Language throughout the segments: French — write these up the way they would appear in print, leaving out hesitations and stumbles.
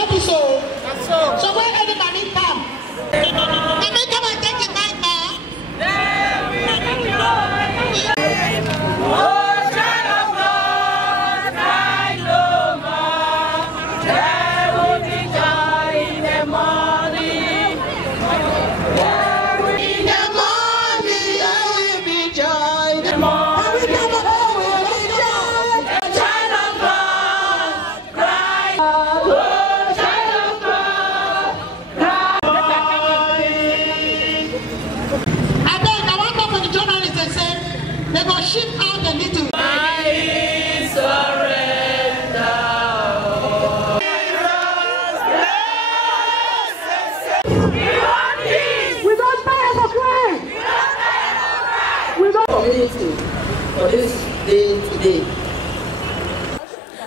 Not so. So where any money come? Can they come and take the mic now?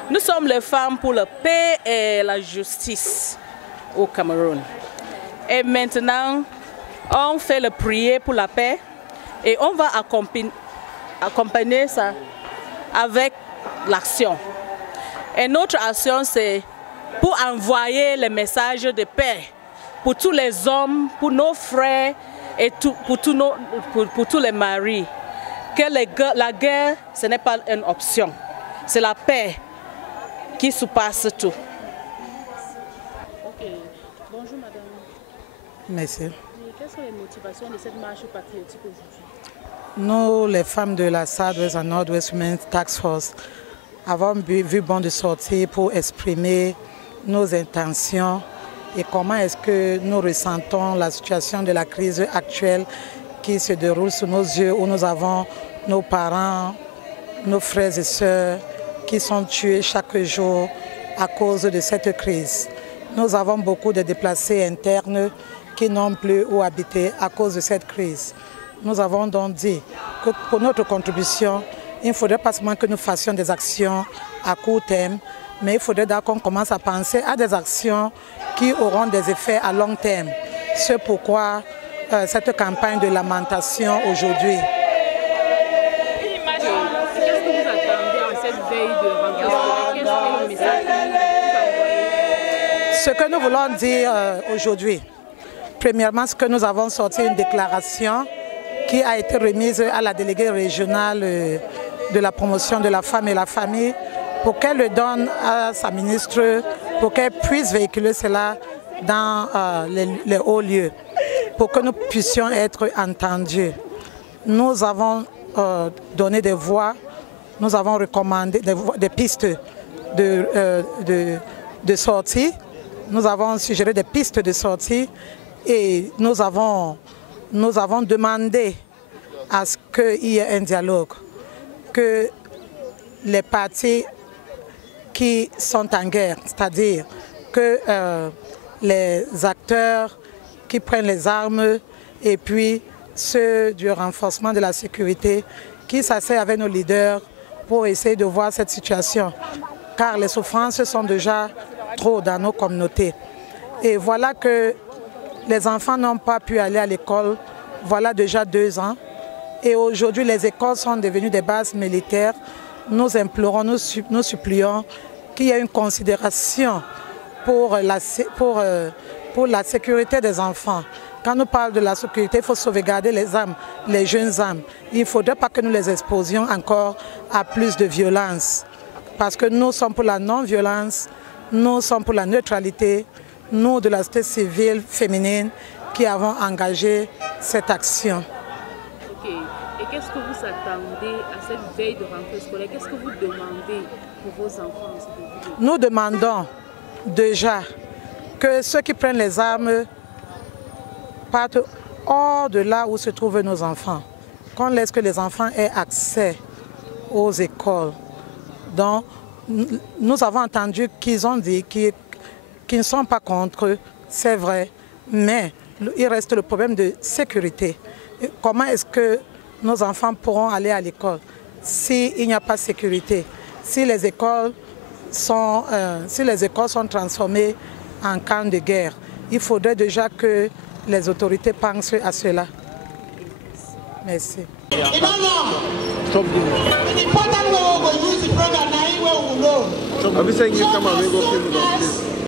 Nous sommes les femmes pour la paix et la justice au Cameroun. Et maintenant, on fait la prière pour la paix et on va accompagner ça avec l'action. Et notre action, c'est pour envoyer le message de paix pour tous les hommes, pour nos frères et pour tous les maris. Que la guerre, ce n'est pas une option. C'est la paix qui surpasse tout. Ok. Bonjour madame. Merci. Quelles sont les motivations de cette marche patriotique aujourd'hui? Nous, les femmes de la Southwest and Northwest Women's Task Force, avons vu bon de sortir pour exprimer nos intentions et comment est-ce que nous ressentons la situation de la crise actuelle qui se déroule sous nos yeux, où nous avons nos parents, nos frères et sœurs qui sont tués chaque jour à cause de cette crise. Nous avons beaucoup de déplacés internes qui n'ont plus où habiter à cause de cette crise. Nous avons donc dit que pour notre contribution, il ne faudrait pas seulement que nous fassions des actions à court terme, mais il faudrait qu'on commence à penser à des actions qui auront des effets à long terme. C'est pourquoi cette campagne de lamentation aujourd'hui. Ce que nous voulons dire aujourd'hui, premièrement, c'est que nous avons sorti une déclaration qui a été remise à la déléguée régionale de la promotion de la femme et la famille pour qu'elle le donne à sa ministre, pour qu'elle puisse véhiculer cela dans les hauts lieux, pour que nous puissions être entendus. Nous avons donné des voies, nous avons recommandé des pistes de sortie, nous avons suggéré des pistes de sortie et nous avons demandé à ce qu'il y ait un dialogue, que les partis qui sont en guerre, c'est-à-dire que les acteurs qui prennent les armes et puis ceux du renforcement de la sécurité qui s'asseyent avec nos leaders pour essayer de voir cette situation. Car les souffrances sont déjà trop dans nos communautés. Et voilà que les enfants n'ont pas pu aller à l'école, voilà déjà 2 ans. Et aujourd'hui, les écoles sont devenues des bases militaires. Nous implorons, nous supplions qu'il y ait une considération pour la sécurité des enfants. Quand nous parlons de la sécurité, il faut sauvegarder les âmes, les jeunes âmes. Il ne faudrait pas que nous les exposions encore à plus de violence. Parce que nous sommes pour la non-violence, nous sommes pour la neutralité, nous de la société civile féminine qui avons engagé cette action. Ok. Et qu'est-ce que vous attendez à cette veille de rentrée scolaire? Qu'est-ce que vous demandez pour vos enfants? Nous demandons déjà que ceux qui prennent les armes partent hors de là où se trouvent nos enfants. Qu'on laisse que les enfants aient accès aux écoles. Donc, nous avons entendu qu'ils ont dit qu'ils ne sont pas contre, c'est vrai, mais il reste le problème de sécurité. Comment est-ce que nos enfants pourront aller à l'école s'il n'y a pas de sécurité, si les écoles sont transformées en camp de guerre? Il faudrait déjà que les autorités pensent à cela. Merci. The important way we will use the program now, where we will know.